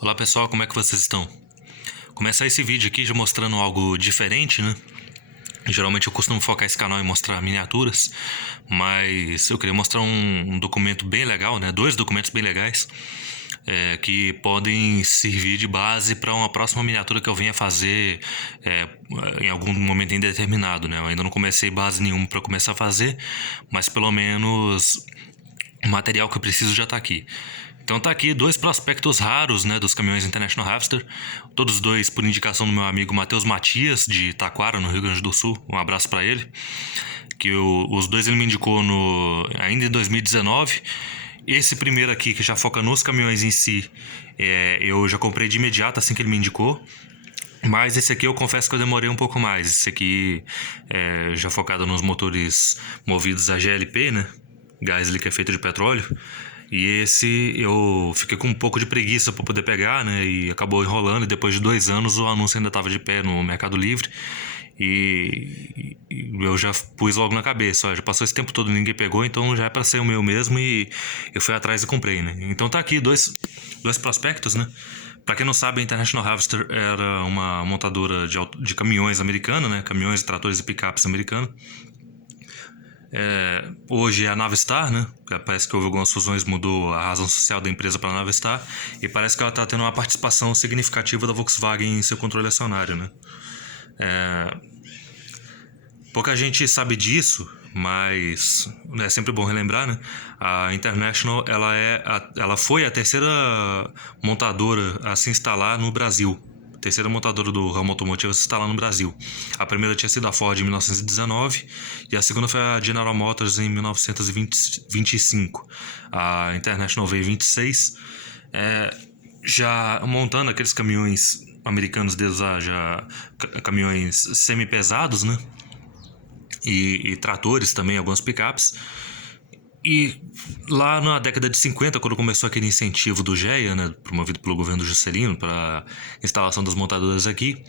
Olá pessoal, como é que vocês estão? Começar esse vídeo aqui já mostrando algo diferente, né? Geralmente eu costumo focar esse canal em mostrar miniaturas, mas eu queria mostrar um documento bem legal, né? Dois documentos bem legais que podem servir de base para uma próxima miniatura que eu venha fazer em algum momento indeterminado, né? Eu ainda não comecei base nenhuma para começar a fazer, mas pelo menos o material que eu preciso já está aqui. Então tá aqui dois prospectos raros, né, dos caminhões International Harvester, todos dois por indicação do meu amigo Matheus Matias, de Taquara, no Rio Grande do Sul. Um abraço para ele. Os dois ele me indicou ainda em 2019. Esse primeiro aqui, que já foca nos caminhões em si, eu já comprei de imediato assim que ele me indicou. Mas esse aqui eu confesso que eu demorei um pouco mais. Esse aqui já focado nos motores movidos a GLP, né? Gás liquefeito de petróleo. E esse eu fiquei com um pouco de preguiça para poder pegar, né? E acabou enrolando. E depois de 2 anos o anúncio ainda estava de pé no Mercado Livre. E eu já pus logo na cabeça, ó, já passou esse tempo todo, ninguém pegou, então já é para ser o meu mesmo. E eu fui atrás e comprei, né? Então tá aqui dois prospectos, né? Para quem não sabe, a International Harvester era uma montadora de caminhões americana, né? Caminhões, tratores e picapes americana. Hoje é a Navistar, né? Parece que houve algumas fusões, mudou a razão social da empresa para a Navistar. E parece que ela está tendo uma participação significativa da Volkswagen em seu controle acionário, né? Pouca gente sabe disso, mas é sempre bom relembrar, né? A International ela foi a terceira montadora a se instalar no Brasil. Terceira montadora do ramo automotivo a se instalar no Brasil. A primeira tinha sido a Ford em 1919 e a segunda foi a General Motors em 1925. A International veio em 26, já montando aqueles caminhões americanos deles lá, já caminhões semi-pesados, né? E tratores também, alguns picapes. E lá na década de 50, quando começou aquele incentivo do GEA, né, promovido pelo governo Juscelino para instalação das montadoras aqui,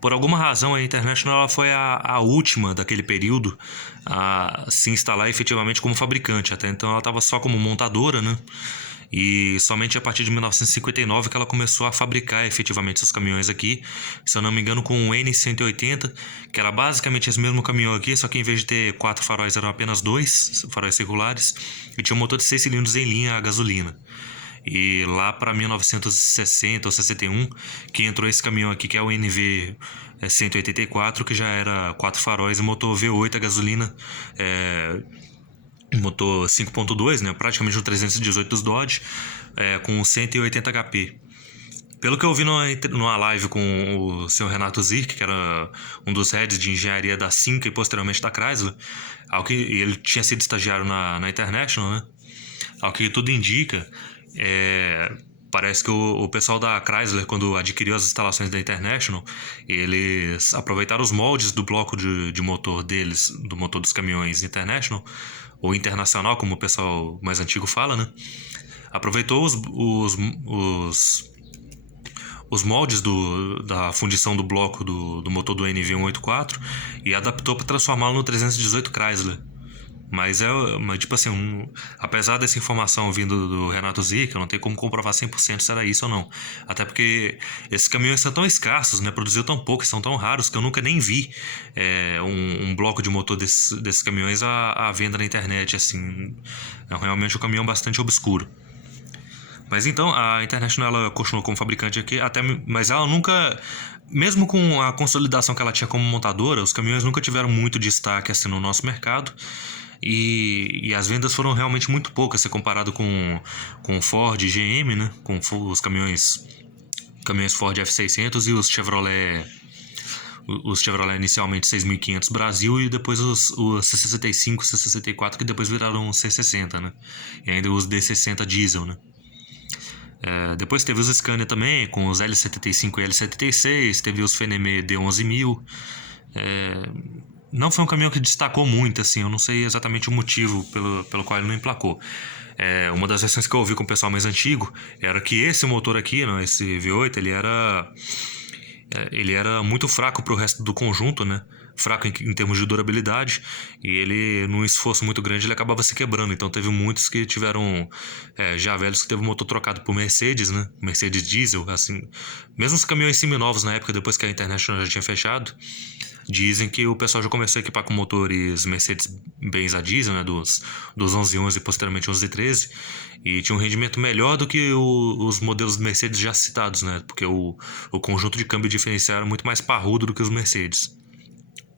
por alguma razão a International ela foi a última daquele período a se instalar efetivamente como fabricante. Até então ela estava só como montadora, né? E somente a partir de 1959 que ela começou a fabricar efetivamente seus caminhões aqui, se eu não me engano com o N180, que era basicamente esse mesmo caminhão aqui, só que em vez de ter 4 faróis eram apenas 2 faróis circulares, e tinha um motor de 6 cilindros em linha a gasolina. E lá para 1960 ou 61 que entrou esse caminhão aqui, que é o NV 184, que já era 4 faróis e motor V8 a gasolina, motor 5.2, né, praticamente um 318 dos Dodge, com 180 HP. Pelo que eu vi numa live com o senhor Renato Zirk, que era um dos heads de engenharia da Simca e posteriormente da Chrysler, ele tinha sido estagiário na International, né? Ao que tudo indica, parece que o pessoal da Chrysler, quando adquiriu as instalações da International, eles aproveitaram os moldes do bloco de motor deles, do motor dos caminhões International, ou Internacional, como o pessoal mais antigo fala, né? Aproveitou os moldes da fundição do bloco do motor do NV184 e adaptou para transformá-lo no 318 Chrysler. Mas tipo assim, apesar dessa informação vindo do Renato Zica, eu não tenho como comprovar 100% se era isso ou não. Até porque esses caminhões são tão escassos, né? Produziu tão pouco e são tão raros que eu nunca nem vi um bloco de motor desses caminhões à venda na internet. Assim, é realmente um caminhão bastante obscuro. Mas então, a International ela continuou como fabricante aqui, mas ela nunca, mesmo com a consolidação que ela tinha como montadora, os caminhões nunca tiveram muito destaque assim no nosso mercado. E as vendas foram realmente muito poucas se comparado com Ford e GM, né? Com os caminhões Ford F600 e os Chevrolet inicialmente 6.500 Brasil e depois os C65, C64 que depois viraram C60, né? E ainda os D60 diesel, né? Depois teve os Scania também, com os L75 e L76, teve os Fenemé D11000. Não foi um caminhão que destacou muito, assim, eu não sei exatamente o motivo pelo qual ele não emplacou. Uma das versões que eu ouvi com o pessoal mais antigo era que esse motor aqui, não, esse V8, ele era muito fraco para o resto do conjunto, né? fraco em termos de durabilidade, e ele, num esforço muito grande, ele acabava se quebrando. Então teve muitos que tiveram, já velhos, que teve o motor trocado por Mercedes, né? Mercedes diesel, assim. Mesmo os caminhões seminovos na época, depois que a International já tinha fechado, dizem que o pessoal já começou a equipar com motores Mercedes-Benz a diesel, né? Dos 1111 e posteriormente 1113, e tinha um rendimento melhor do que os modelos Mercedes já citados, né? Porque o conjunto de câmbio diferencial era muito mais parrudo do que os Mercedes.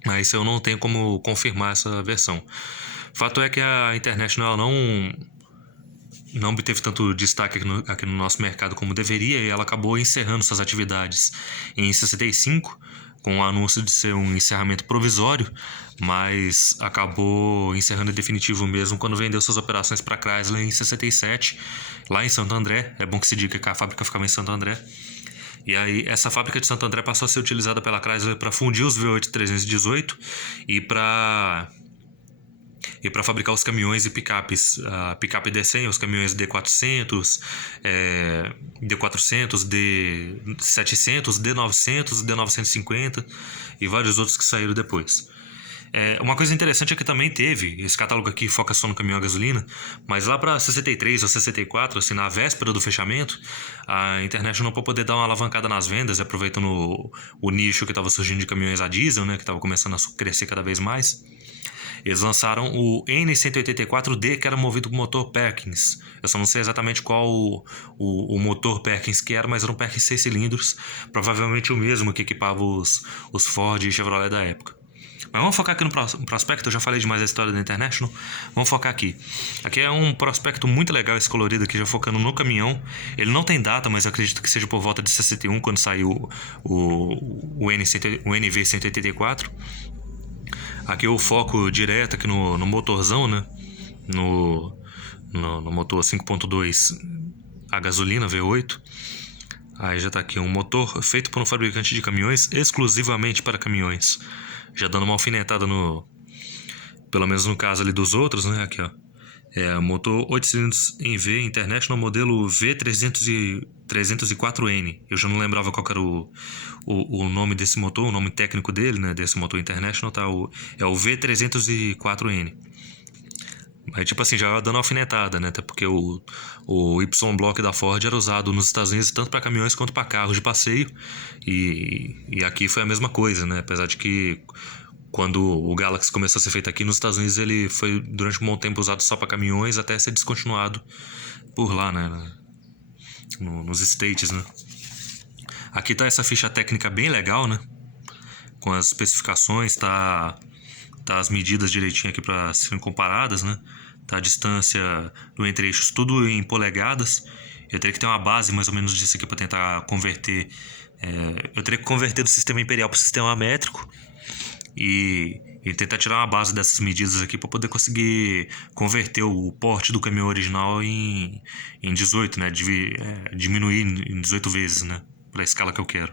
Mas eu não tenho como confirmar essa versão. Fato é que a International não obteve tanto destaque aqui no nosso mercado como deveria, e ela acabou encerrando suas atividades em 65, com o anúncio de ser um encerramento provisório, mas acabou encerrando em definitivo mesmo quando vendeu suas operações para a Chrysler em 67, lá em Santo André. É bom que se diga que a fábrica ficava em Santo André. E aí, essa fábrica de Santo André passou a ser utilizada pela Chrysler para fundir os V8 318 e para fabricar os caminhões e picapes, a picape D100, os caminhões D400, D400, D700, D900, D950 e vários outros que saíram depois. Uma coisa interessante é que também teve, esse catálogo aqui foca só no caminhão a gasolina, mas lá para 63 ou 64, assim, na véspera do fechamento, a International, para poder dar uma alavancada nas vendas, aproveitando o nicho que estava surgindo de caminhões a diesel, né, que estava começando a crescer cada vez mais, eles lançaram o N184D, que era movido com motor Perkins. Eu só não sei exatamente qual o motor Perkins que era, mas era um Perkins 6 cilindros, provavelmente o mesmo que equipava os Ford e Chevrolet da época. Mas vamos focar aqui no prospecto. Eu já falei demais da história da International. Vamos focar aqui. Aqui é um prospecto muito legal, esse colorido aqui, já focando no caminhão. Ele não tem data, mas eu acredito que seja por volta de 61, quando saiu o NV184. Aqui o foco direto aqui no motorzão, né? No motor 5.2 a gasolina V8. Aí já tá aqui um motor feito por um fabricante de caminhões, exclusivamente para caminhões. Já dando uma alfinetada pelo menos no caso ali dos outros, né? Aqui, ó. Motor 8 cilindros em V International, modelo V304N. Eu já não lembrava qual era o nome desse motor, o nome técnico dele, né? Desse motor International, tá? É o V304N. Aí, tipo assim, já dando alfinetada, né? Até porque o Y-Block da Ford era usado nos Estados Unidos tanto para caminhões quanto para carros de passeio. E aqui foi a mesma coisa, né? Apesar de que quando o Galaxy começou a ser feito aqui nos Estados Unidos, ele foi durante um bom tempo usado só para caminhões até ser descontinuado por lá, né? Nos States, né? Aqui tá essa ficha técnica bem legal, né? Com as especificações, tá as medidas direitinho aqui para serem comparadas, né? Tá a distância do entre-eixos tudo em polegadas. Eu teria que ter uma base mais ou menos disso aqui para tentar converter. Eu teria que converter do sistema imperial para o sistema métrico e tentar tirar uma base dessas medidas aqui para poder conseguir converter o porte do caminhão original em 18, né? Diminuir em 18 vezes, né? Para a escala que eu quero.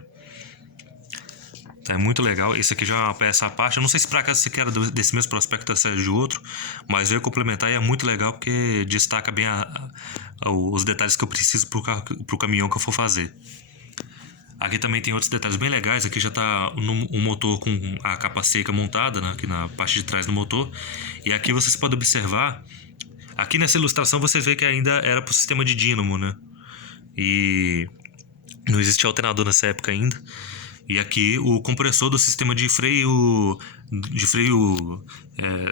É muito legal. Isso aqui já é uma peça à parte. Eu não sei se por acaso você quer desse mesmo prospecto ou se é de outro, mas eu ia complementar e é muito legal porque destaca bem os detalhes que eu preciso pro caminhão que eu for fazer. Aqui também tem outros detalhes bem legais. Aqui já está um motor com a capa seca montada, né, aqui na parte de trás do motor. E aqui vocês podem observar, aqui nessa ilustração você vê que ainda era para o sistema de dínamo, né? E não existia alternador nessa época ainda. E aqui o compressor do sistema de freio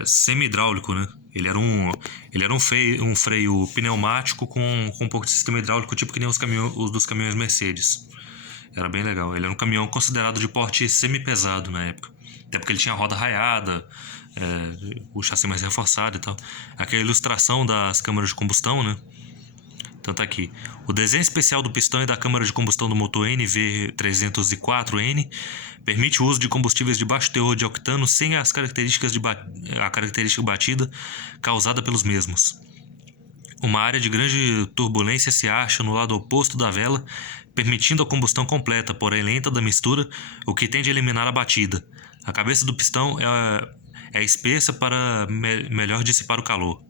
semi-hidráulico, né? Ele era um freio pneumático com um pouco de sistema hidráulico, tipo que nem os dos caminhões Mercedes. Era bem legal. Ele era um caminhão considerado de porte semi-pesado na época. Até porque ele tinha roda raiada, o chassi mais reforçado e tal. Aqui é a ilustração das câmaras de combustão, né? Então tá aqui. O desenho especial do pistão e da câmara de combustão do motor NV304N permite o uso de combustíveis de baixo teor de octano sem a característica batida causada pelos mesmos. Uma área de grande turbulência se acha no lado oposto da vela, permitindo a combustão completa, porém lenta da mistura, o que tende a eliminar a batida. A cabeça do pistão é espessa para melhor dissipar o calor.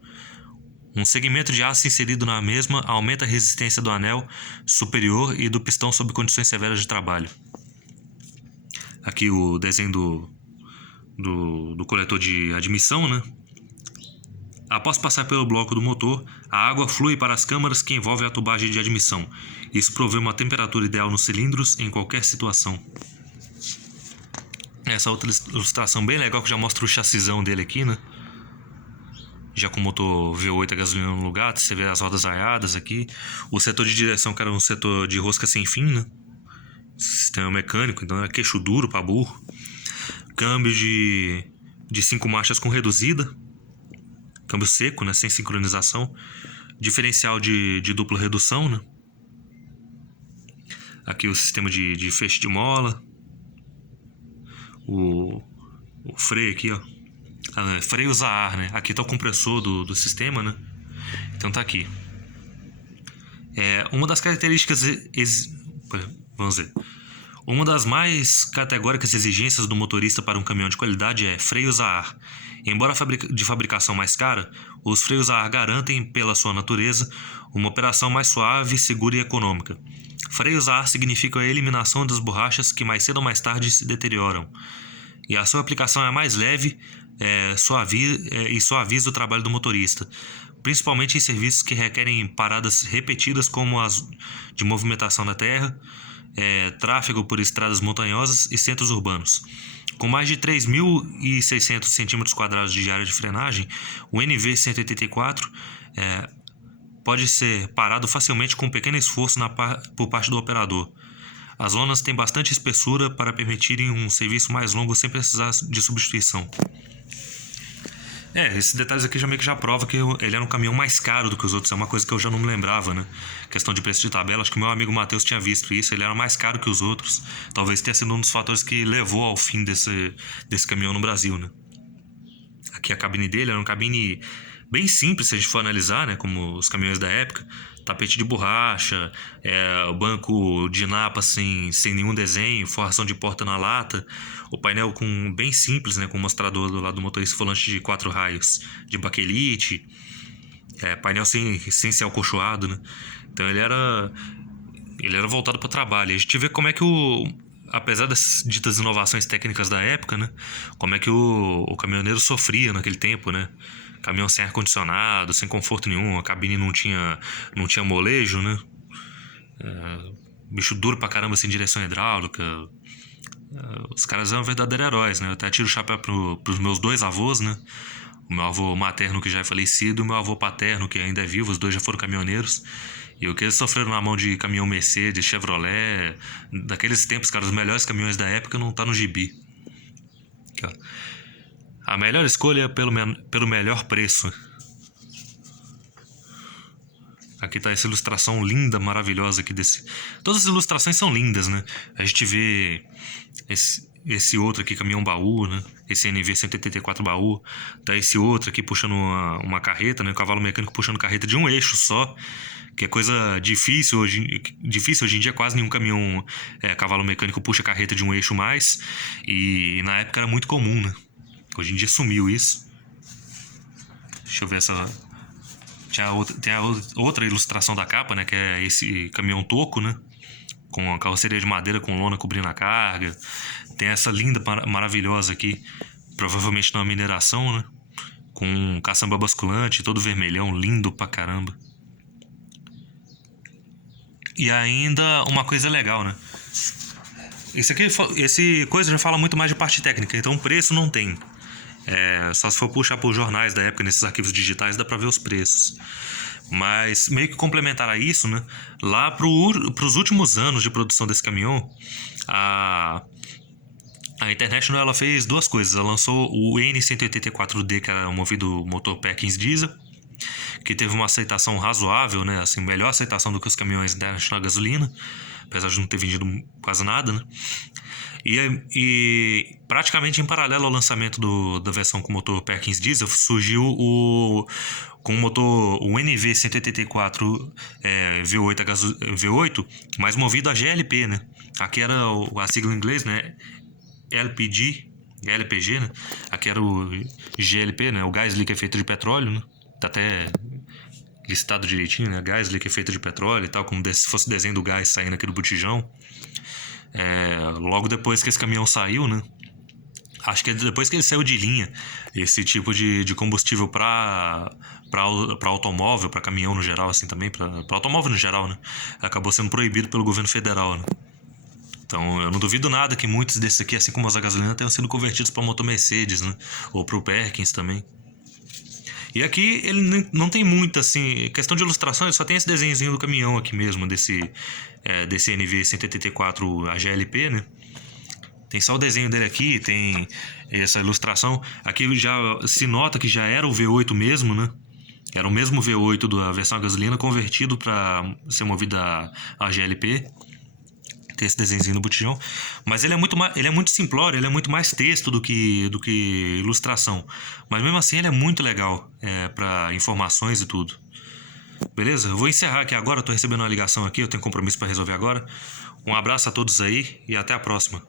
Um segmento de aço inserido na mesma aumenta a resistência do anel superior e do pistão sob condições severas de trabalho. Aqui o desenho do coletor de admissão, né? Após passar pelo bloco do motor, a água flui para as câmaras que envolvem a tubagem de admissão. Isso provê uma temperatura ideal nos cilindros em qualquer situação. Essa outra ilustração bem legal que já mostra o chassizão dele aqui, né? Já com o motor V8 a gasolina no lugar, você vê as rodas aiadas aqui. O setor de direção, que era um setor de rosca sem fim, né? Sistema mecânico, então era queixo duro para burro. Câmbio de 5 marchas com reduzida. Câmbio seco, né? Sem sincronização. Diferencial de dupla redução, né? Aqui o sistema de feixe de mola. O freio aqui, ó. Freios a ar, né? Aqui tá o compressor do sistema, né? Então tá aqui. Uma das características... Vamos ver. Uma das mais categóricas exigências do motorista para um caminhão de qualidade é freios a ar. Embora de fabricação mais cara, os freios a ar garantem, pela sua natureza, uma operação mais suave, segura e econômica. Freios a ar significam a eliminação das borrachas que mais cedo ou mais tarde se deterioram. E a sua aplicação é mais leve e suaviza o trabalho do motorista, principalmente em serviços que requerem paradas repetidas como as de movimentação da terra, tráfego por estradas montanhosas e centros urbanos. Com mais de 3.600 cm² de área de frenagem, o NV184 pode ser parado facilmente com um pequeno esforço por parte do operador. As lonas têm bastante espessura para permitirem um serviço mais longo sem precisar de substituição. Esses detalhes aqui meio que já prova que ele era um caminhão mais caro do que os outros. É uma coisa que eu já não me lembrava, né? Questão de preço de tabela. Acho que o meu amigo Matheus tinha visto isso. Ele era mais caro que os outros. Talvez tenha sido um dos fatores que levou ao fim desse caminhão no Brasil, né? Aqui a cabine dele era uma cabine bem simples, se a gente for analisar, né? Como os caminhões da época. Tapete de borracha, banco de napa sem nenhum desenho, forração de porta na lata, o painel bem simples, né, com mostrador do lado do motorista, volante de 4 raios de baquelite, painel sem ser acolchoado, né? Então ele era voltado para o trabalho. A gente vê como é que apesar das ditas inovações técnicas da época, né, como é que o caminhoneiro sofria naquele tempo, né? Caminhão sem ar-condicionado, sem conforto nenhum, a cabine não tinha molejo, né? Bicho duro pra caramba, sem direção hidráulica. Os caras eram verdadeiros heróis, né? Eu até tiro o chapéu pros meus dois avós, né? O meu avô materno, que já é falecido, e o meu avô paterno, que ainda é vivo, os dois já foram caminhoneiros. E o que eles sofreram na mão de caminhão Mercedes, Chevrolet, daqueles tempos, cara, os melhores caminhões da época não tá no gibi. Aqui, ó. A melhor escolha pelo melhor preço. Aqui tá essa ilustração linda, maravilhosa aqui desse. Todas as ilustrações são lindas, né? A gente vê esse outro aqui, caminhão baú, né? Esse NV184 baú. Tá esse outro aqui puxando uma carreta, né? O cavalo mecânico puxando carreta de um eixo só. Que é coisa difícil hoje em dia. Quase nenhum caminhão cavalo mecânico puxa carreta de um eixo mais. E na época era muito comum, né? Hoje em dia sumiu isso. Deixa eu ver essa... Tem a outra ilustração da capa, né? Que é esse caminhão toco, né? Com a carroceria de madeira com lona cobrindo a carga. Tem essa linda, maravilhosa aqui. Provavelmente numa mineração, né? Com um caçamba basculante, todo vermelhão, lindo pra caramba. E ainda uma coisa legal, né? Esse coisa já fala muito mais de parte técnica. Então preço não tem. Só se for puxar por jornais da época, nesses arquivos digitais, dá pra ver os preços. Mas meio que complementar a isso, né? Lá pros últimos anos de produção desse caminhão, a International ela fez duas coisas. Ela lançou o N184D, que era movido motor Perkins diesel, que teve uma aceitação razoável, né? Assim, melhor aceitação do que os caminhões International a gasolina, apesar de não ter vendido quase nada, né? E praticamente em paralelo ao lançamento da versão com motor Perkins diesel, surgiu com o motor o NV184 V8, mas movido a GLP, né? Aqui era a sigla em inglês, né? LPG, né? Aqui era o GLP, né? O gás liquefeito de petróleo, né? Tá até listado direitinho, né? Gás liquefeito de petróleo e tal, como se fosse o desenho do gás saindo aqui do botijão. Logo depois que esse caminhão saiu, né? Acho que é depois que ele saiu de linha, esse tipo de combustível para automóvel, para caminhão no geral, assim também, para automóvel no geral, né? Acabou sendo proibido pelo governo federal, né? Então eu não duvido nada que muitos desses aqui, assim como as da gasolina, tenham sido convertidos para motor Mercedes, né? Ou para o Perkins também. E aqui ele não tem muito, assim, questão de ilustração, ele só tem esse desenhozinho do caminhão aqui mesmo, desse NV184 AGLP, né? Tem só o desenho dele aqui, tem essa ilustração. Aqui já se nota que já era o V8 mesmo, né? Era o mesmo V8 da versão a gasolina convertido para ser movido a GLP. Tem esse desenho no botijão. Mas ele é muito simplório, ele é muito mais texto do que ilustração. Mas mesmo assim ele é muito legal para informações e tudo. Beleza? Eu vou encerrar aqui agora, eu tô recebendo uma ligação aqui, eu tenho compromisso para resolver agora. Um abraço a todos aí e até a próxima.